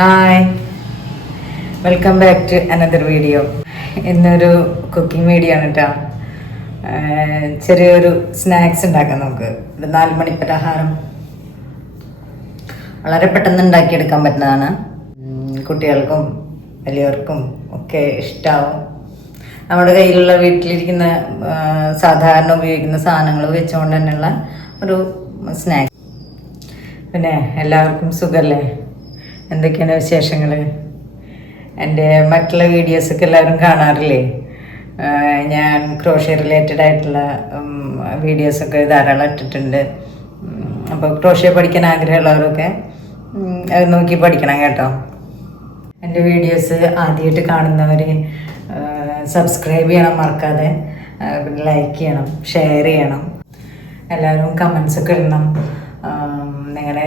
Hi, welcome back to another video. ഇന്നൊരു cooking video ആണ് കേട്ടോ. ചെറിയൊരു സ്നാക്സ് ഉണ്ടാക്കാം നമുക്ക്. ഒരു 4 മണി പലഹാരം വളരെ പെട്ടെന്ന് ഉണ്ടാക്കിയെടുക്കാൻ പറ്റുന്നതാണ്. കുട്ടികൾക്കും വലിയവർക്കും ഒക്കെ ഇഷ്ടമാവും. നമ്മുടെ കയ്യിലുള്ള വീട്ടിലിരിക്കുന്ന സാധാരണ ഉപയോഗിക്കുന്ന സാധനങ്ങൾ വെച്ചുകൊണ്ട് തന്നെയുള്ള ഒരു സ്നാക്സ്. പിന്നെ എല്ലാവർക്കും സുഖമല്ലേ? എന്തൊക്കെയാണ് വിശേഷങ്ങൾ? എൻ്റെ മറ്റുള്ള വീഡിയോസൊക്കെ എല്ലാവരും കാണാറില്ലേ? ഞാൻ ക്രോഷ്യ റിലേറ്റഡ് ആയിട്ടുള്ള വീഡിയോസൊക്കെ ധാരാളം ഇട്ടിട്ടുണ്ട്. അപ്പോൾ ക്രോഷ്യ പഠിക്കാൻ ആഗ്രഹമുള്ളവരൊക്കെ അത് നോക്കി പഠിക്കണം കേട്ടോ. എൻ്റെ വീഡിയോസ് ആദ്യമായിട്ട് കാണുന്നവർ സബ്സ്ക്രൈബ് ചെയ്യണം മറക്കാതെ, പിന്നെ ലൈക്ക് ചെയ്യണം, ഷെയർ ചെയ്യണം, എല്ലാവരും കമൻസൊക്കെ ഇടണം. നിങ്ങളുടെ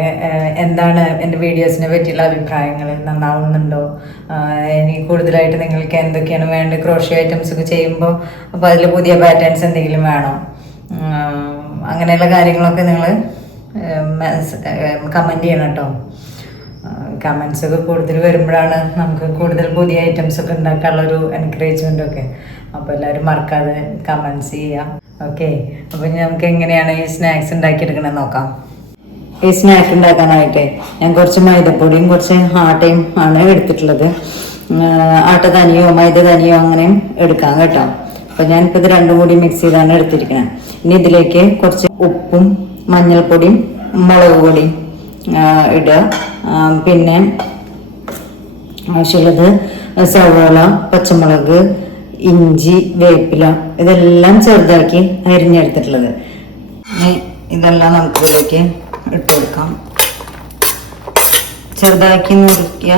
എന്താണ് എൻ്റെ വീഡിയോസിനെ പറ്റിയുള്ള അഭിപ്രായങ്ങൾ, നന്നാവുന്നുണ്ടോ, ഇനി കൂടുതലായിട്ട് നിങ്ങൾക്ക് എന്തൊക്കെയാണ് വേണ്ടത് ക്രോഷ്യ ഐറ്റംസ് ഒക്കെ ചെയ്യുമ്പോൾ, അപ്പോൾ അതിൽ പുതിയ പാറ്റേൺസ് എന്തെങ്കിലും വേണോ, അങ്ങനെയുള്ള കാര്യങ്ങളൊക്കെ നിങ്ങൾ കമൻറ്റ് ചെയ്യണം കേട്ടോ. കമൻസൊക്കെ കൂടുതൽ വരുമ്പോഴാണ് നമുക്ക് കൂടുതൽ പുതിയ ഐറ്റംസൊക്കെ ഉണ്ടാക്കാനുള്ളൊരു എൻകറേജ്മെൻറ്റൊക്കെ. അപ്പോൾ എല്ലാവരും മറക്കാതെ കമൻസ് ചെയ്യാം. ഓക്കെ, അപ്പോൾ നമുക്ക് എങ്ങനെയാണ് ഈ സ്നാക്സ് ഉണ്ടാക്കിയെടുക്കണമെന്ന് നോക്കാം. ഈ സ്നാക്ക് ഉണ്ടാക്കാനായിട്ട് ഞാൻ കുറച്ച് മൈദപ്പൊടിയും കുറച്ച് ആട്ടയും ആണ് എടുത്തിട്ടുള്ളത്. ആട്ട തനിയോ മൈദ തനിയോ അങ്ങനെയും എടുക്കാം കേട്ടോ. അപ്പോൾ ഞാനിപ്പോൾ ഇത് രണ്ടും കൂടി മിക്സ് ചെയ്താണ് എടുത്തിരിക്കുന്നത്. ഇനി ഇതിലേക്ക് കുറച്ച് ഉപ്പും മഞ്ഞൾപ്പൊടിയും മുളക് പൊടിയും ഇടുക. പിന്നെ ആവശ്യമുള്ളത് സവോള, പച്ചമുളക്, ഇഞ്ചി, വേപ്പില, ഇതെല്ലാം ചെറുതാക്കി അരിഞ്ഞെടുത്തിട്ടുള്ളത്. ഇതെല്ലാം നമുക്കിതിലേക്ക് ഇട്ട് കൊടുക്കാം. ചെറുതാക്കി നുറുക്കിയ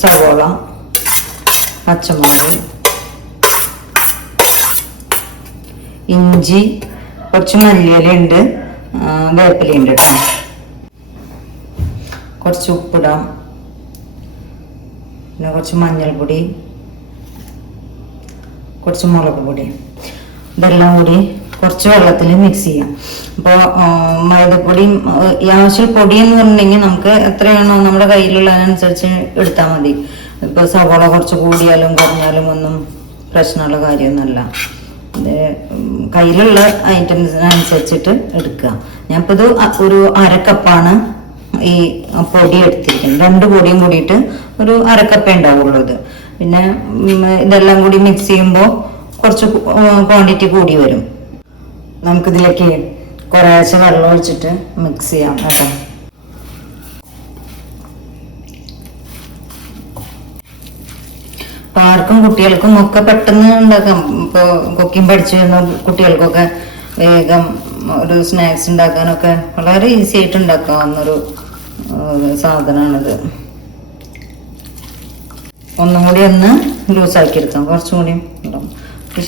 സവോള, പച്ചമുളക്, ഇഞ്ചി, കുറച്ച് മല്ലിയിലയുണ്ട്, വേപ്പിലയുണ്ട് കേട്ടോ. കുറച്ച് ഉപ്പിടാം, പിന്നെ കുറച്ച് മഞ്ഞൾപ്പൊടി, കുറച്ച് മുളക് പൊടി, ഇതെല്ലാം കൂടി കുറച്ച് വെള്ളത്തിൽ മിക്സ് ചെയ്യാം. അപ്പോൾ മൈദപ്പൊടി ആവശ്യം പൊടി എന്ന് പറഞ്ഞിട്ടുണ്ടെങ്കിൽ നമുക്ക് എത്രയാണോ നമ്മുടെ കയ്യിലുള്ള അതിനനുസരിച്ച് എടുത്താൽ മതി. ഇപ്പോൾ സവോള കുറച്ച് കൂടിയാലും കുറഞ്ഞാലും ഒന്നും പ്രശ്നമുള്ള കാര്യമൊന്നുമല്ല. ഇത് കയ്യിലുള്ള ഐറ്റംസിനനുസരിച്ചിട്ട് എടുക്കുക. ഞാനിപ്പോൾ ഇത് ഒരു 1/2 കപ്പാണ് ഈ പൊടി എടുത്തിരിക്കുന്നത്. 2 പൊടിയും കൂടിയിട്ട് ഒരു 1/2 കപ്പേ ഉണ്ടാവുള്ളൂ ഇത്. പിന്നെ ഇതെല്ലാം കൂടി മിക്സ് ചെയ്യുമ്പോൾ കുറച്ച് ക്വാണ്ടിറ്റി കൂടി വരും. നമുക്കിതിലേക്ക് കുറേശ്ശെ വെള്ളം ഒഴിച്ചിട്ട് മിക്സ് ചെയ്യാം കേട്ടോ. അപ്പോൾ ആർക്കും കുട്ടികൾക്കും ഒക്കെ പെട്ടെന്ന് ഉണ്ടാക്കാം. ഇപ്പോൾ കുക്കിംഗ് പഠിച്ചു വരുന്ന കുട്ടികൾക്കൊക്കെ വേഗം ഒരു സ്നാക്സ് ഉണ്ടാക്കാനൊക്കെ വളരെ ഈസി ആയിട്ട് ഉണ്ടാക്കാവുന്നൊരു സാധനമാണിത്. ഒന്നും കൂടി ഒന്ന് ലൂസാക്കി എടുക്കാം. കുറച്ചും കൂടി ഉണ്ടാവും.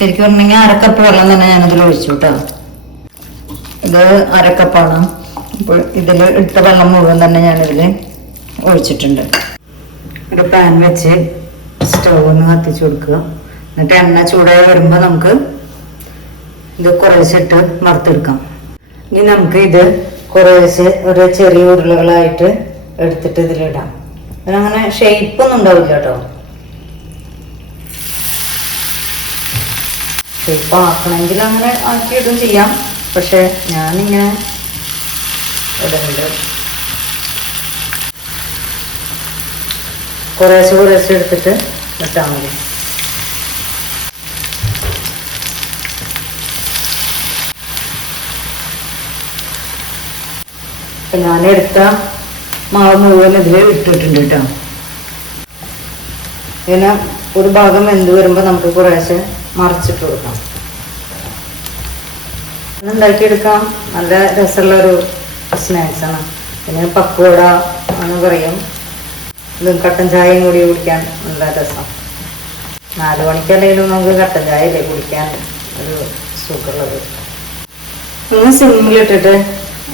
ശരിക്കും പറഞ്ഞെങ്കിൽ 1/2 കപ്പ് വെള്ളം തന്നെ ഞാനിതിൽ ഒഴിച്ചു കേട്ടോ. ഇത് 1/2 കപ്പാണ്. അപ്പോൾ ഇതിൽ ഇട്ട വെള്ളം മുഴുവൻ തന്നെ ഞാനിതിൽ ഒഴിച്ചിട്ടുണ്ട്. ഒരു പാൻ വെച്ച് സ്റ്റവ് ഒന്ന് കത്തിച്ച് കൊടുക്കുക. എന്നിട്ട് എണ്ണ ചൂടായി വരുമ്പോൾ നമുക്ക് ഇത് കുറേശ്ശിട്ട് വറുത്തെടുക്കാം. ഇനി നമുക്ക് ഇത് കുറേശ്ശെ ഒരു ചെറിയ ഉരുളകളായിട്ട് എടുത്തിട്ട് ഇതിലിടാം. അതിനങ്ങനെ ഷേപ്പൊന്നും ഉണ്ടാവില്ല കേട്ടോ. ഷേപ്പ് ആക്കണമെങ്കിൽ അങ്ങനെ ആക്കിയിടും ചെയ്യാം. പക്ഷെ ഞാനിങ്ങനെ ഇടുന്നുണ്ട്. കുറേശ്ശെ കുറേശ്ശെ എടുത്തിട്ട് ഇട്ടാൽ മതി. അപ്പം ഞാനെടുത്ത മാവ് മുഴുവൻ ഇതിൽ ഇട്ടിട്ടുണ്ട് കേട്ടോ. ഇതിന് ഒരു ഭാഗം വെന്ത് വരുമ്പോൾ നമുക്ക് കുറേശ്ശെ മറിച്ചിട്ട് കൊടുക്കാം. ഉണ്ടാക്കിയെടുക്കാം. നല്ല രസമുള്ളൊരു സ്നാക്സാണ്. പിന്നെ പക്കോട എന്ന് പറയും. ഇതും കട്ടൻ ചായയും കൂടി കുടിക്കാൻ നല്ല രസം. 4 മണിക്കല്ലെങ്കിലും നമുക്ക് കട്ടൻ ചായ ഇല്ലേ കുടിക്കാൻ ഒരു സുഖമുള്ളത്. ഒന്ന് സിമ്മിലിട്ടിട്ട്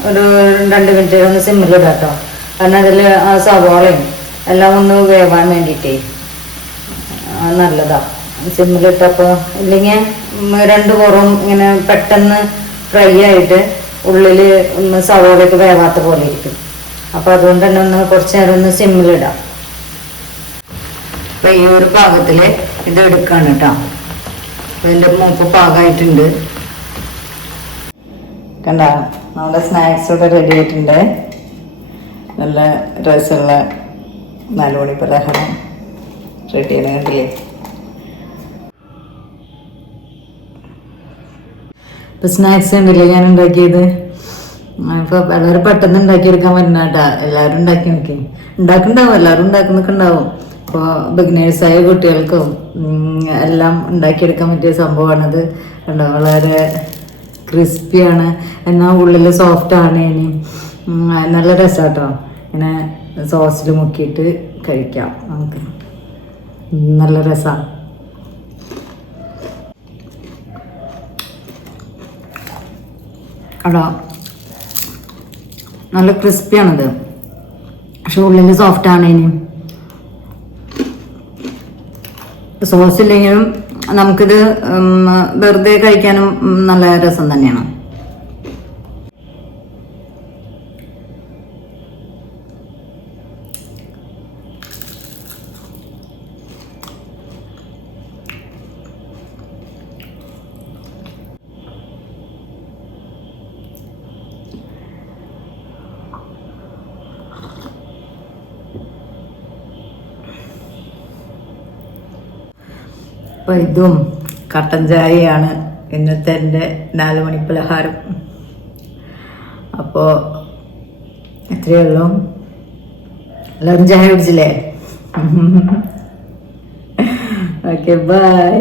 ഒരു 2 മിനിറ്റ് ഒന്ന് സിമ്മിലിടാം കേട്ടോ. കാരണം അതിൽ ആ സവാളയും എല്ലാം ഒന്ന് വേവാൻ വേണ്ടിയിട്ടേ നല്ലതാണ് സിമ്മിലിട്ടപ്പോൾ. ഇല്ലെങ്കിൽ 2 പുറവും ഇങ്ങനെ പെട്ടെന്ന് ഫ്രൈ ആയിട്ട് ഉള്ളിൽ സവോളയൊക്കെ വേവാത്ത പോലെ ഇരിക്കും. അപ്പോൾ അതുകൊണ്ട് തന്നെ ഒന്ന് കുറച്ച് നേരം ഒന്ന് സിമ്മിലിടാം. അപ്പം ഈ ഒരു പാകത്തിൽ ഇത് എടുക്കുകയാണ് കേട്ടോ. ഇതിൻ്റെ മൂപ്പ് പാകമായിട്ടുണ്ട്. കണ്ട നമ്മുടെ സ്നാക്സ് ഇവിടെ റെഡി ആയിട്ടുണ്ട്. നല്ല രസമുള്ള 4 മണി പലഹാരം റെഡിയാണ്. കണ്ടില്ലേ? ഇപ്പം സ്നാക്സ് ഉണ്ടല്ലേ ഞാൻ ഉണ്ടാക്കിയത്. ഇപ്പോൾ വളരെ പെട്ടെന്ന് ഉണ്ടാക്കിയെടുക്കാൻ പറ്റുന്ന കേട്ടാ. എല്ലാവരും ഉണ്ടാക്കി നോക്കി. ഉണ്ടാക്കുന്നുണ്ടാവും, എല്ലാവരും ഉണ്ടാക്കുന്നൊക്കെ ഉണ്ടാവും. അപ്പോൾ ബിഗിനേഴ്സായ കുട്ടികൾക്കും എല്ലാം ഉണ്ടാക്കിയെടുക്കാൻ പറ്റിയ സംഭവമാണത്. കണ്ടോ, വളരെ ക്രിസ്പിയാണ്, എന്നാൽ ഉള്ളിൽ സോഫ്റ്റാണ്. ഇനി നല്ല രസമാട്ടോ. ഇങ്ങനെ സോസിൽ മുക്കിയിട്ട് കഴിക്കാം നമുക്ക്. നല്ല രസമാണ്. കണ്ടോ, നല്ല ക്രിസ്പിയാണിത്, പക്ഷെ ഉള്ളിൽ സോഫ്റ്റാണ്. ഇനി സോസ് ഇല്ലെങ്കിലും നമുക്കിത് വെറുതെ കഴിക്കാനും നല്ല രസം തന്നെയാണ്. അപ്പോൾ ഇതും കട്ടൻ ചായയാണ് ഇന്നത്തെ എൻ്റെ 4 മണി പലഹാരം. അപ്പോൾ എത്രയേ ഉള്ളൂ. എല്ലാവരും ചായ കുടിച്ചില്ലേ? Okay, by.